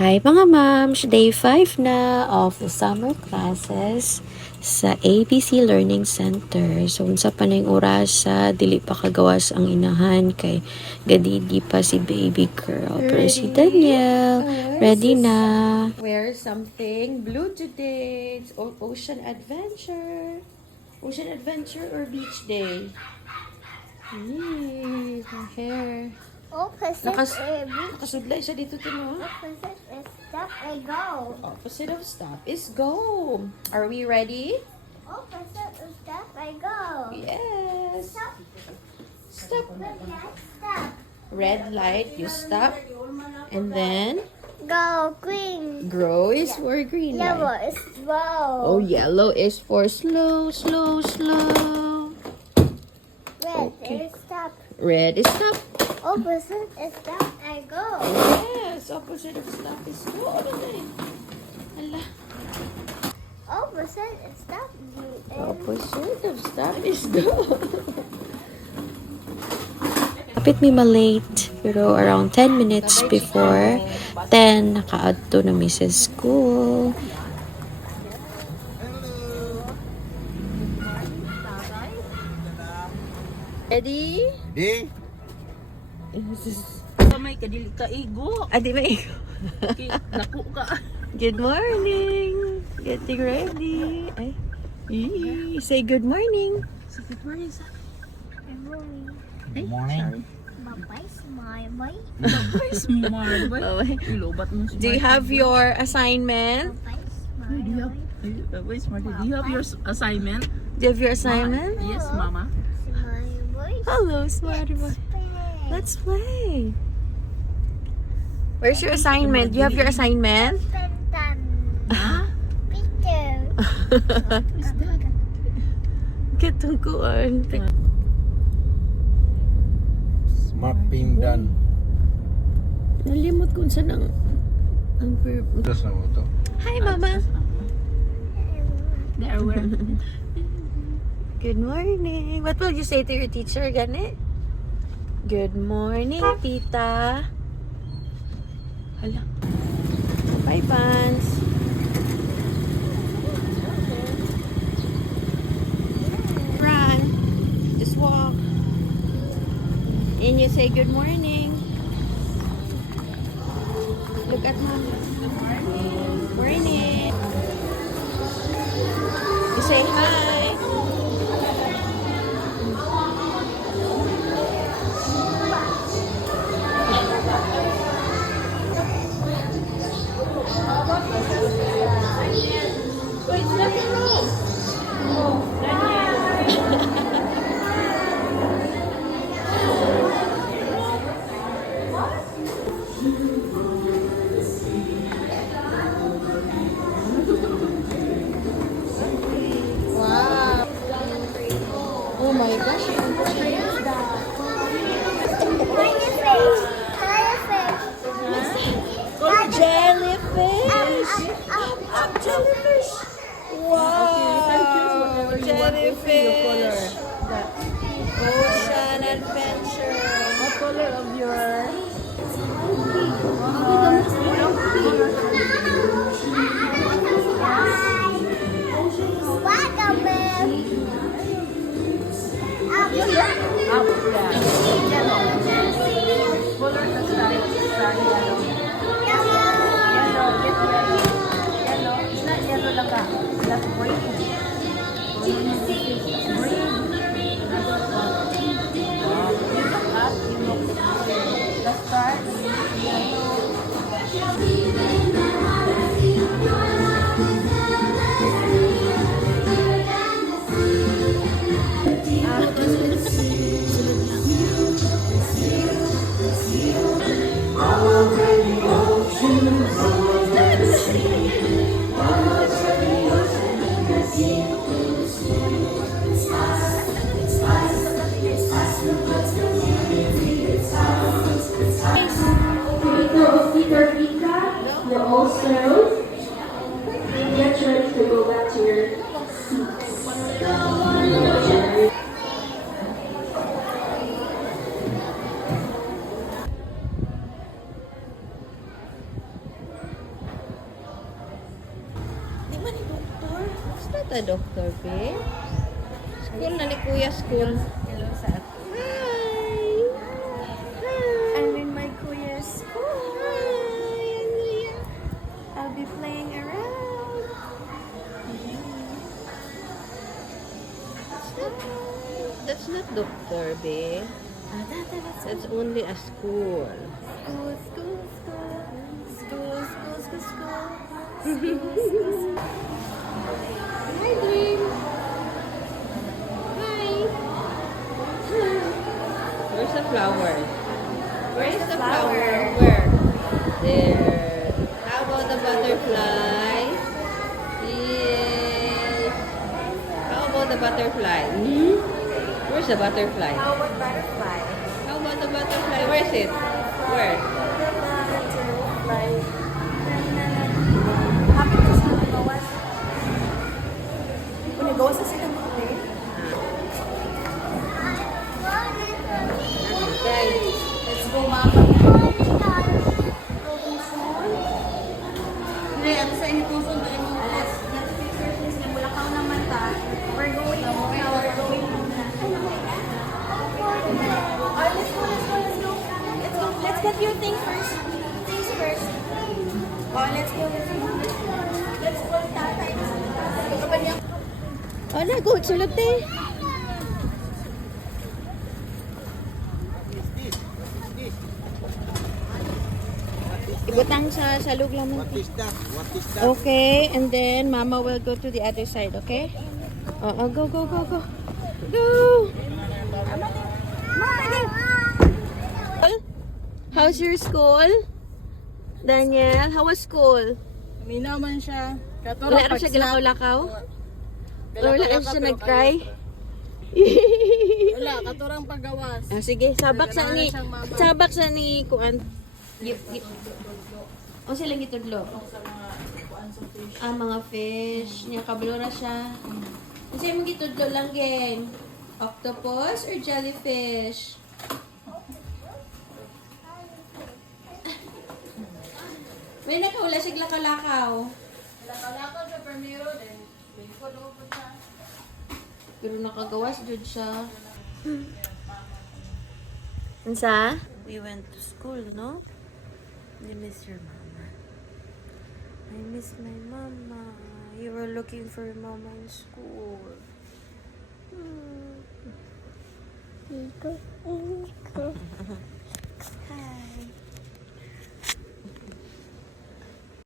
Hi mga moms! Day 5 na of the summer classes sa ABC Learning Center. So, unsa pa na yung oras sa dili pa kagawas ang inahan kay gadidi pa si baby girl. Pero si Daniel, ready na. Wear something blue today. It's ocean adventure. Ocean adventure or beach day? Yay! My hair. Opposite Nakasudlay siya dito no? Opposite is stop and go. Opposite of stop is go. Are we ready? Opposite is stop and go. Yes. Stop. Stop. Stop. Red light, you stop. And then, Go green. grow is for green Yellow light. is slow. Oh, yellow is for slow, slow, slow. Red okay. is stop. Red is stop. Opposite is stop and go. Yes, opposite of stop is go. Ano na eh? Ala. Opposite is stop and Opposite of stop is go. Kapit mi ma-late, pero around 10 minutes before 10, naka-adto na mi sa school. Ready? Di, May kadili ka igo. Adi ba ikaw? Naku ka. Good morning! Getting ready. Ay. Say good morning. Sakit mo rin sa... good morning. Bye-bye, smile, bye. Smart ba? Bye-bye. Ilobat mo Do you have your assignment? Bye-bye, Do you have... smile, Wait, Smart. Do you have your assignment? Do you have your assignment? Yes, Mama. smile, bye. Hello, smarty boy. Let's play. Where's your assignment? Do you have your assignment? Ha? Picture. Is that? Katungkuan. Smart Pindan. Nalimot kung saan ang verb. Terus na mo to. Hi, Mama. There, where? Good morning. What will you say to your teacher, gani? Good morning, tita. Hala. Bye, Pans. Run. Just walk. And you say good morning. Look at mom. Good morning. Morning. You say hi. Wow. Oh my gosh. Jellyfish. Up jellyfish. Wow. Jellyfish. Ocean adventure. What color of your... Up, yeah. Yellow. Color na star yellow. Yellow, get ready. Yellow. It's not yellow lang ka. That's green. Green. Another one. You look up, you look. The star is yellow. You're all settled. Get ready to go back to your seats. not a doctor, be. School na ni Kuya, school. Hello sa ato. Hi! I'm in my kuya's school. Hi, Andrea. I'll be playing around. That's not doctor, be. That's only a school. School, school, school. School, school, school, school. School, school, school. Hi, Dream. Hi. Where's the flower? Where is the flower? Where? There. How about the butterfly? Yes. How about the butterfly? Hmm? Where's the butterfly? How about butterfly? How about the butterfly? Where is it? Where? Butterfly. Happy to sa gawas. Kung gawas sa silang kulay. Okay. Let's go, mama. Hindi, ano sa inyo kung saan ba yung let's picture please na Bulacau naman ta. We're going home now. We're going home na. Oh, let's go, let's go, let's go. Let's go. Let's get your things first. Things first. Oh, let's go, let's go. Let's go, tatay. Kapag niya. Oh, na, good. Sulot eh. Ibutang sa salug lang mo. What is that? What is that? Okay, and then Mama will go to the other side, okay? Go, go, go, go. Go! How's your school? Daniel, how was school? Minaw man siya. Wala rin siya ginakaw-lakaw? Wala rin siya nag-cry? Wala, katurang paggawas. Ah, sige, sabak sa ni kuan. O sila gitudlo. Ah, mga fish. Niya kablo na siya. Kasi mo gitudlo lang geng. Octopus or jellyfish? May nakawala siya lakaw-lakaw. Lakaw sa permiro din. Bingkod ako po siya. Pero nakagawas jud siya. Unsa? We went to school, no? You miss your mama. I miss my mama. You were looking for mama in school. Hi.